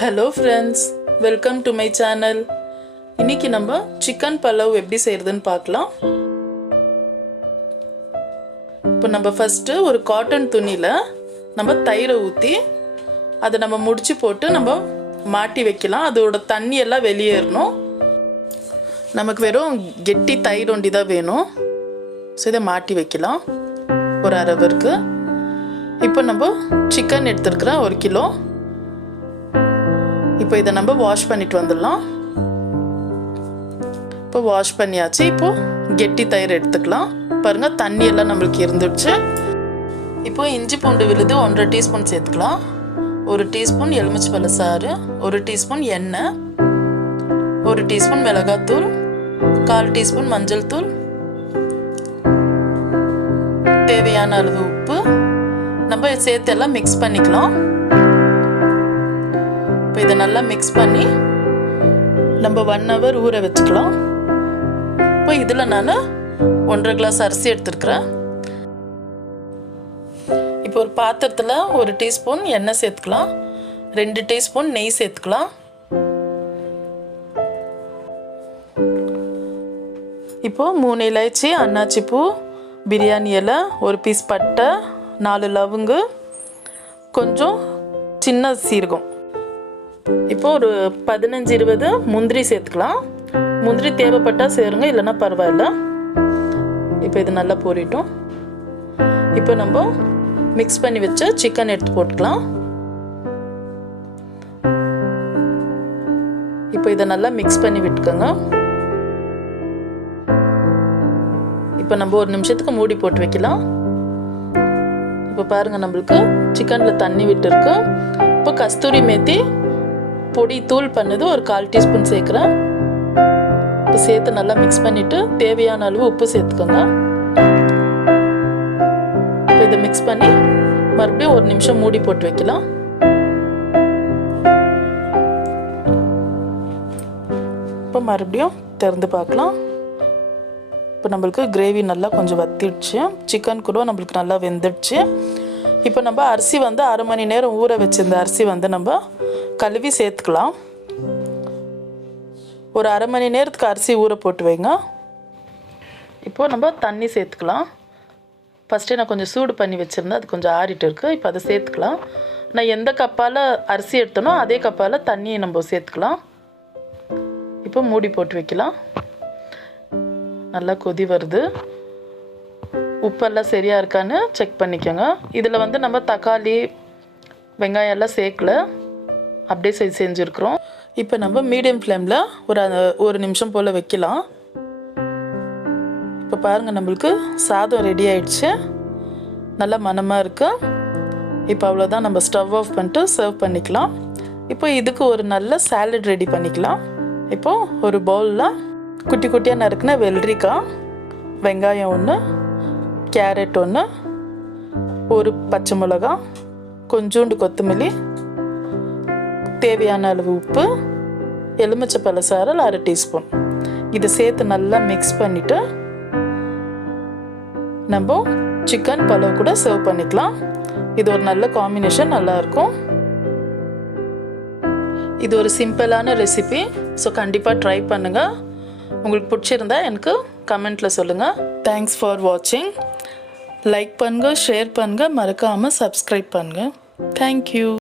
Hello friends, welcome to my channel. இன்னைக்கு நம்ம chicken pulao எப்படி செய்யறதுன்னு பார்க்கலாம். இப்போ நம்ம ஃபர்ஸ்ட் ஒரு காட்டன் துணியில நம்ம தயிரை ஊத்தி அதை நம்ம முடிச்சு போட்டு நம்ம மாட்டி வைக்கலாம். அதோட தண்ணி எல்லாம் வெளியேறணும். நமக்கு வெறும் கெட்டி தயிர் ஒண்டி தான் வேணும். ஸோ இதை மாட்டி வைக்கலாம் ஒரு அரவருக்கு. இப்போ நம்ம சிக்கன் எடுத்துருக்கிறோம் 1 கிலோ. இப்போ இதை நம்ம வாஷ் பண்ணிட்டு வந்துடலாம். இப்போ வாஷ் பண்ணியாச்சு. இப்போ கெட்டி தயிர் எடுத்துக்கலாம். பாருங்க தண்ணி எல்லாம் நம்மளுக்கு இருந்துடுச்சு. இப்போ இஞ்சி பூண்டு விழுது 1.5 டீஸ்பூன் சேர்த்துக்கலாம். 1 டீஸ்பூன் எலுமிச்சை சாறு, 1 டீஸ்பூன் எண்ணெய், 1 டீஸ்பூன் மிளகாத்தூள், 1/4 டீஸ்பூன் மஞ்சள் தூள், தேவையான அளவு உப்பு நம்ம சேர்த்து எல்லாம் மிக்ஸ் பண்ணிக்கலாம். இப்போ இதை நல்லா மிக்ஸ் பண்ணி நம்ம 1 ஹவர் ஊற வச்சுக்கலாம். இப்போ இதில் நான் 1.5 கிளாஸ் அரிசி எடுத்துருக்கிறேன். இப்போ ஒரு பாத்திரத்தில் 1 டீஸ்பூன் எண்ணெய் சேர்த்துக்கலாம். 2 டீஸ்பூன் நெய் சேர்த்துக்கலாம். இப்போ 3 இலைச்சி, அன்னாச்சி பூ, பிரியாணி இலை, 1 பீஸ் பட்டை, 4 லவங்கு, கொஞ்சம் சின்ன சீரகம். இப்போ ஒரு 15-20 முந்திரி சேர்த்துக்கலாம். முந்திரி தேவைப்பட்டால் சேருங்க, இல்லைன்னா பரவாயில்ல. இப்போ இது நல்லா பொரிட்டோம். இப்போ நம்ம மிக்ஸ் பண்ணி வச்ச சிக்கன் எடுத்து போட்டுக்கலாம். இப்போ இதை நல்லா மிக்ஸ் பண்ணி விட்டுக்கோங்க. இப்போ நம்ம 1 நிமிஷத்துக்கு மூடி போட்டு வைக்கலாம். இப்போ பாருங்கள் நம்மளுக்கு சிக்கனில் தண்ணி விட்டு இருக்கு. இப்போ கஸ்தூரி மேத்தி பொடி தூள் பண்ணது ஒரு 1/4 டீஸ்பூன் சேர்க்குறேன். இப்போ சேர்த்து நல்லா மிக்ஸ் பண்ணிவிட்டு தேவையான அளவு உப்பு சேர்த்துக்கோங்க. இப்போ இதை மிக்ஸ் பண்ணி மறுபடியும் 1 நிமிஷம் மூடி போட்டு வைக்கலாம். இப்போ மறுபடியும் திறந்து பார்க்கலாம். இப்போ நம்மளுக்கு கிரேவி நல்லா கொஞ்சம் வத்திடுச்சு. சிக்கன் கூட நம்மளுக்கு நல்லா வெந்துடுச்சு. இப்போ நம்ம அரிசி வந்து 1/2 மணி நேரம் ஊற வச்சிருந்த அரிசி வந்து நம்ம கழுவி சேர்த்துக்கலாம். ஒரு 1/2 மணி நேரத்துக்கு அரிசி ஊற போட்டு வைங்க. இப்போது நம்ம தண்ணி சேர்த்துக்கலாம். ஃபஸ்ட்டே நான் கொஞ்சம் சூடு பண்ணி வச்சுருந்தேன், அது கொஞ்சம் ஆறிட்டு இருக்குது. இப்போ அதை சேர்த்துக்கலாம். நான் எந்த கப்பால் அரிசி எடுத்தனோ அதே கப்பால் தண்ணியை நம்ம சேர்த்துக்கலாம். இப்போ மூடி போட்டு வைக்கலாம். நல்லா கொதி வருது. உப்பெல்லாம் சரியாக இருக்கான்னு செக் பண்ணிக்கோங்க. இதில் வந்து நம்ம தக்காளி வெங்காயம் எல்லாம் சேர்க்கல, அப்படியே செஞ்சுருக்குறோம். இப்போ நம்ம மீடியம் ஃப்ளேமில் ஒரு நிமிஷம் போல் வைக்கலாம். இப்போ பாருங்கள் நம்மளுக்கு சாதம் ரெடி ஆயிடுச்சு. நல்லா மணமாக இருக்குது. இப்போ அவ்வளோதான், நம்ம ஸ்டவ் ஆஃப் பண்ணிட்டு சர்வ் பண்ணிக்கலாம். இப்போ இதுக்கு ஒரு நல்ல சாலட் ரெடி பண்ணிக்கலாம். இப்போது ஒரு பவுலில் குட்டி குட்டியாக நறுக்குன வெள்ளரிக்காய், வெங்காயம் 1, கேரட் 1, ஒரு பச்சை மிளகா, கொஞ்சோண்டு கொத்தமல்லி, தேவையான அளவு உப்பு, எலுமிச்சை சாறு 1/2 டீஸ்பூன், இதை சேர்த்து நல்லா மிக்ஸ் பண்ணிவிட்டு நம்ம சிக்கன் பலாவ் கூட சர்வ் பண்ணிக்கலாம். இது ஒரு நல்ல காம்பினேஷன், நல்லாயிருக்கும். இது ஒரு சிம்பிளான ரெசிபி. ஸோ கண்டிப்பாக ட்ரை பண்ணுங்கள். உங்களுக்கு பிடிச்சிருந்தா எனக்கு கமெண்ட்டில் சொல்லுங்கள். தேங்க்ஸ் ஃபார் வாட்சிங். லைக் பண்ணுங்கள், ஷேர் பண்ணுங்கள், மறக்காமல் சப்ஸ்கிரைப் பண்ணுங்கள். தேங்க்யூ.